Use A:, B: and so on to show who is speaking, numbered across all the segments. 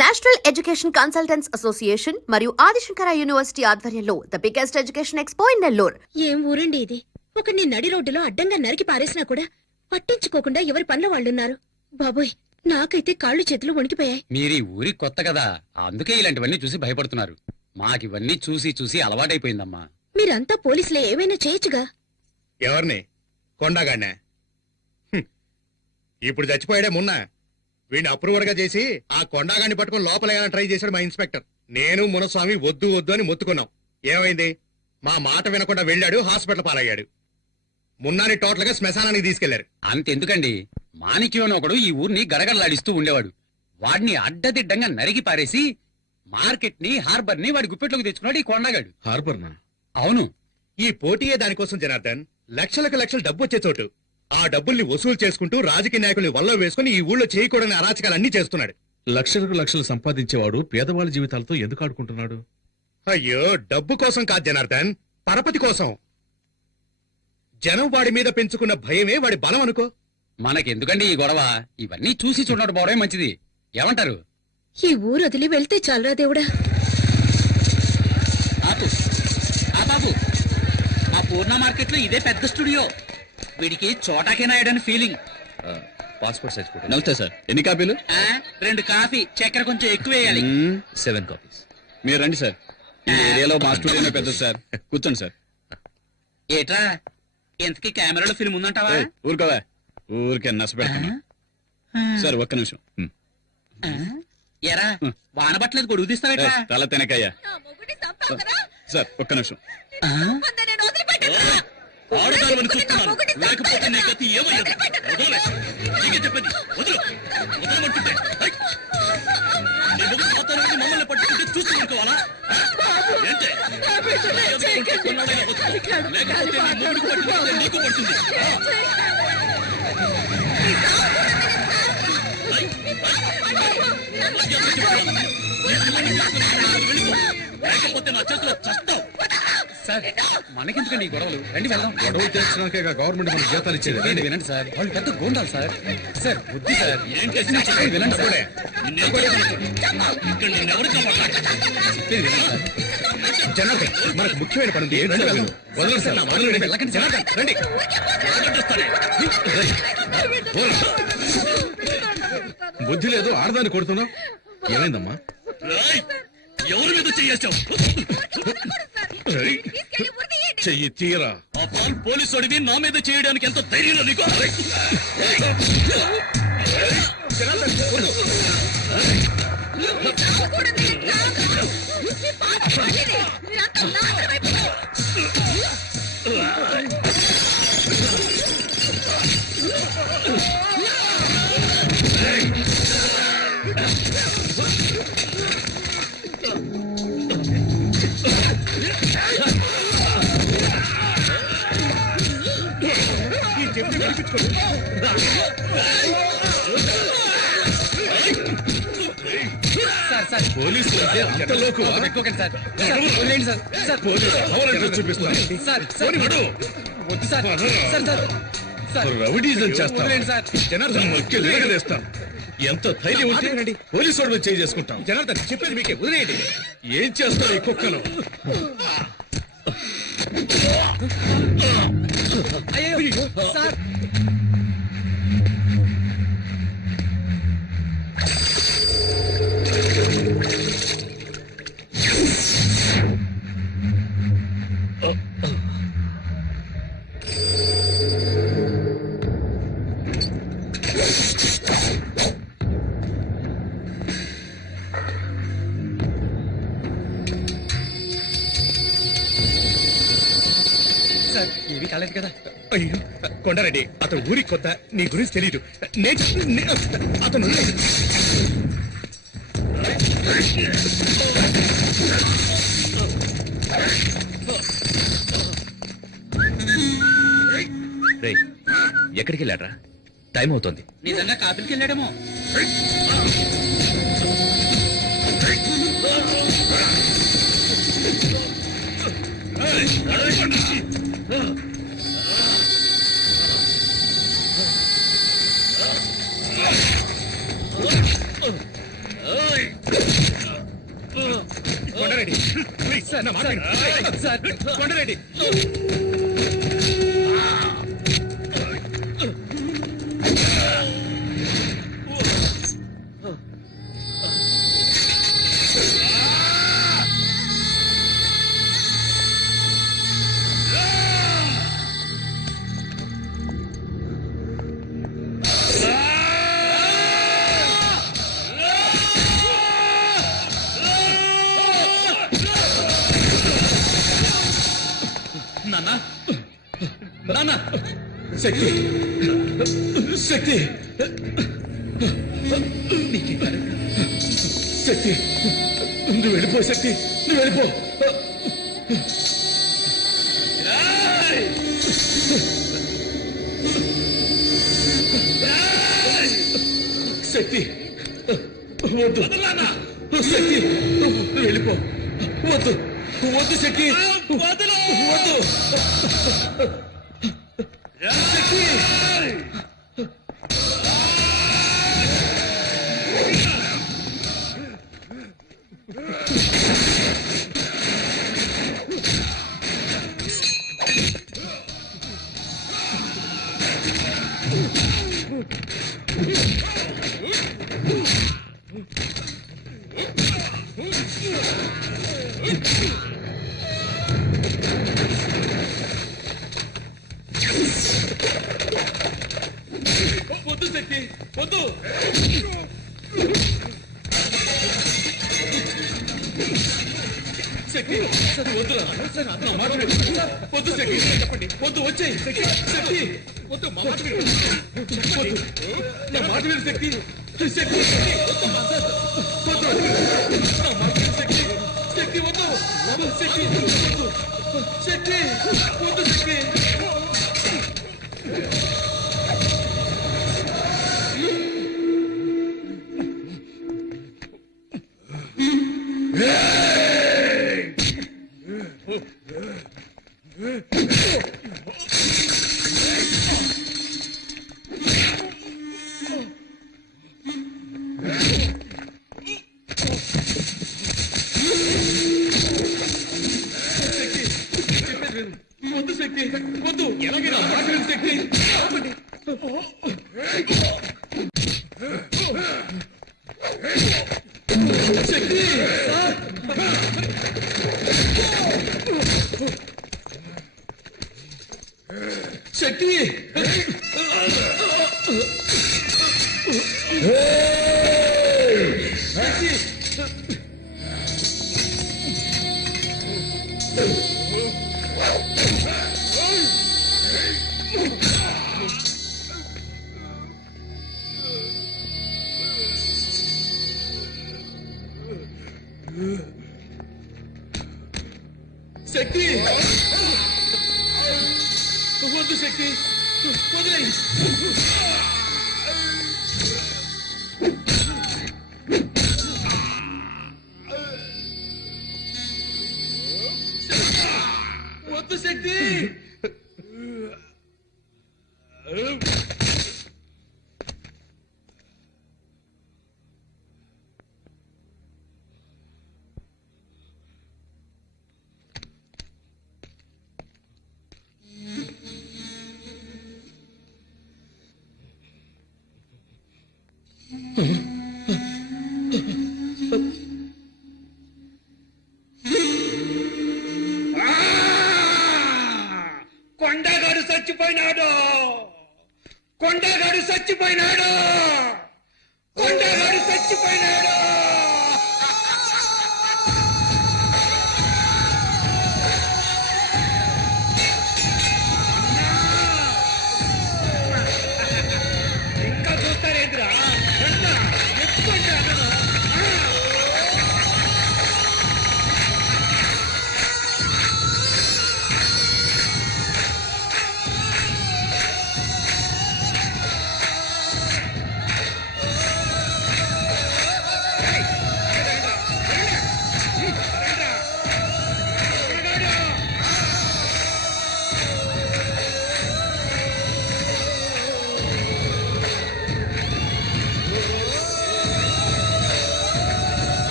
A: National education consultants association మరియు Adi Shankara university ఆధ్వర్యంలో the biggest education expo in Nellore.
B: ఏం ఊరండి ఇది? ఒకడిని నడి రోడ్డులో అడ్డంగా నరికి పారేసినా కూడా పట్టించుకోకుండా ఎవరి పనిలో వాళ్ళున్నారు. బాబోయ్ నాకైతే కాళ్ళు చేతులు వణికిపోయాయి.
C: మీరీ ఊరి కొత్త కదా. అందుకే ఇలాంటివన్నీ చూసి భయపడుతున్నారు. మాకివన్నీ చూసి చూసి అలవాటైపోయిందమ్మా.
B: మీరంతా పోలీసులే ఏమైనా చేయొచ్చుగా?
D: ఎవరిని? కొండగాడినా. ఇప్పుడు చచ్చిపోయాడే మొన్న. వీడిని అప్రూవర్గా చేసి ఆ కొండగాడిని పట్టుకుని లోపలేయాలని ట్రై చేశాడు మా ఇన్స్పెక్టర్. నేను మునస్వామి వద్దు వద్దు అని మొత్తుకున్నాం. ఏమైంది? మా మాట వినకుండా వెళ్ళాడు హాస్పిటల్ పాలయ్యాడు. మున్నాని టోటల్గా శ్మశానానికి తీసుకెళ్ళారు.
C: అంతెందుకండి? మాణిక్యం ఒకడు ఈ ఊరిని గడగడలాడిస్తూ ఉండేవాడు. వాడిని అడ్డదిడ్డంగా నరికి పారేసి మార్కెట్ని హార్బర్ని వాడి గుప్పెట్లోకి తెచ్చుకున్నాడు ఈ కొండగాడు.
D: హార్బర్
C: అవును.
D: ఈ పోటీయే దానికోసం జనార్దన్. లక్షలకు లక్షలు డబ్బు వచ్చే చోటు. ఆ డబ్బుల్ని వసూలు చేసుకుంటూ రాజకీయ నాయకుల్ని వల్ల వేసుకుని ఈ ఊళ్ళో చేయకూడని అరాచకాలన్నీ చేస్తున్నాడు.
E: లక్షలకు లక్షలు సంపాదించేవాడు పేదవాళ్ళ జీవితాలతో ఎందుకు ఆడుకుంటున్నాడు?
D: అయ్యో డబ్బు కోసం కాదు జనార్దన్ పరపతి కోసం. జనం వాడి మీద పెంచుకున్న భయమే వాడి బలం అనుకో.
C: మనకెందుకండి ఈ గొడవ? ఇవన్నీ చూసి చూడడం పోవడమే మంచిది. ఏమంటారు?
B: ఈ ఊరు వదిలి వెళ్తే చాలరా దేవుడా?
F: ఆపు. ఆ బాబు. మా పూర్ణ మార్కెట్లో ఇదే పెద్ద స్టూడియో. వీడికి చోటాకే నాయడని ఫీలింగ్
E: పాస్పోర్ట్ సైజ్ ఫోటో నమస్తే సార్. ఎన్ని కాపీలు?
F: ఆ, రెండు కాఫీ. చక్కెర కొంచెం ఎక్కువ వేయాలి
E: సెవెన్ కాపీస్ మీరు రండి సార్. ఈ ఏరియాలో మా స్టూడియోనే పెద్దది సార్. కూర్చోండి సార్.
F: ఏట్రా? ఇంతకీ కెమెరాలో ఫిల్మ్ ఉందంటావా?
E: ఏయ్, ఊరుకోవా. ఊరికే పెడతాను సార్ ఒక్క నిమిషం.
F: ఆ? ఎరా వాన పట్టలేదు గొడుగు తీస్తావేట్రా?
E: ఏయ్, తల తినకయ్యా. సార్ ఒక్క నిమిషం?
G: ఆడదానివని చూస్తున్నాను లేకపోతే నీ గతి ఏమయ్యదు వదలే నీకే చెప్పండి వదలు వదలమంటుంటే! నీ మొగుడు మాతానికి మమ్మల్ని పట్టుకుంటే చూస్తూ ఏంటే. లేకపోతే నీ పట్టుకుంటే నీకు పడుతుంది వెళ్ళిపో. లేకపోతే నా చేతిలో చస్తావు
C: సార్ మనకెందుకండి గొడవలు? రండి వెళ్దాం.
E: గవర్నమెంట్ మనకు జీతాలు ఇచ్చేది.
C: వినండి వినండి సార్. వాళ్ళు పెద్ద గోండాలు సార్. సార్ బుద్ధి సార్.
G: ఏం చేసినా
C: చెప్పండి, వినండి సార్. చెప్పేది వినండి సార్.
D: జనార్దన్ మనకు ముఖ్యమైన పని ఉంది. రండి వెళ్దాం. వదలండి సార్, వదలండి.
C: వెళ్ళకండి సార్.
D: జనార్దన్, రండి.
E: బుద్ధి లేదు. ఆడదాన్ని కొడుతున్నావు. ఏమైందమ్మా!
G: ఎవరి మీద
E: ఏయ్, చెయ్యి తీరా
G: ఆ పాల్ పోలీసు అడిగి నా మీద చేయడానికి ఎంత ధైర్యం నీకు
C: సార్ సార్
E: పోలీసులు అంటే అంత
C: పెట్టుకోకండి sir sir sir sir
E: police చూపిస్తాను
C: సార్ సార్ వద్దు సార్ సార్ సార్
E: రౌడీజం చేస్తాను
C: సార్
E: జనార్దన్ ఎంత ధైర్యం ఉంటే పోలీసు వాడు చేయి చేసుకుంటాం
D: జనార్దన్ చెప్పేది మీకే వదిలేయండి
E: ఏం చేస్తావు ఈ కుక్కను
C: అయ్యో సార్ సార్ ఏమీ కాలేదు కదా.
D: అయ్యో కొండారెడ్డి అతను ఊరికి కొత్త నీ గురించి తెలియదు నేను అతను
E: ఎక్కడికి వెళ్ళాడ్రా? టైం అవుతోంది.
F: నిజంగా కాపీలకి వెళ్ళాడేమో.
G: ఏయ్!
D: కొండరెడ్డి ప్లీజ్ నా మాట విను. కొండరెడ్డి
E: శక్తి. శక్తి. శక్తి. నువ్వు వెళ్ళిపో శక్తి. నువ్వు వెళ్ళిపో. శక్తి. వద్దు. శక్తి. నువ్వు వెళ్ళిపో. వద్దు. వద్దు శక్తి. వద్దు. శక్తి వద్దు శక్తి సరే వద్దు నా మాట వద్దు శక్తి. చెప్పండి. వద్దు వచ్చేయి. శక్తి శక్తి. వద్దు మా మాట వద్దు. నా మాట విను శక్తి. శక్తి వద్దు మా- వద్దు నా మాట విను శక్తి. శక్తి వద్దు శక్తి. వద్దు. శక్తి. వద్దు శక్తి. శక్తి వద్దు శక్తి వదిలేయి
C: చచ్చిపోయినాడు? కొండగాడు చచ్చిపోయినాడు? కొండగాడు చచ్చిపోయినాడు?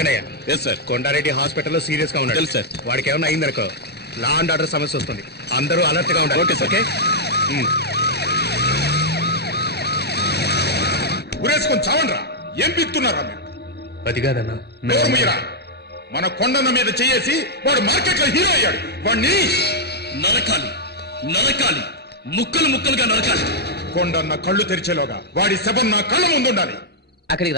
D: కన్నయ్య
H: ఎస్ సార్
D: కొండారెడ్డి హాస్పిటల్లో సీరియస్గా ఉన్నాడు.
H: తెలుసు సార్.
D: వాడికి ఏమైనా అయిందనుకో లా అండ్ ఆర్డర్ సమస్య వస్తుంది. అందరూ అలర్ట్గా ఉండాలి.
H: Okay sir.
D: Okay um.
I: ఉరేసుకొని చావండ్రా. ఏం పీక్తున్నారా మీరు?
D: అది కాదన్నా.
I: మీరా? మన కొండన్న మీద చేసి వాడు మార్కెట్లో హీరో అయ్యాడు. వాడిని నరకాలి. నరకాలి. ముక్కలు ముక్కలుగా నరకాలి. కొండన్న కళ్ళు తెరిచేలోగా వాడి శవం నా కళ్ళ ముందు ఉండాలి
F: అక్కడికి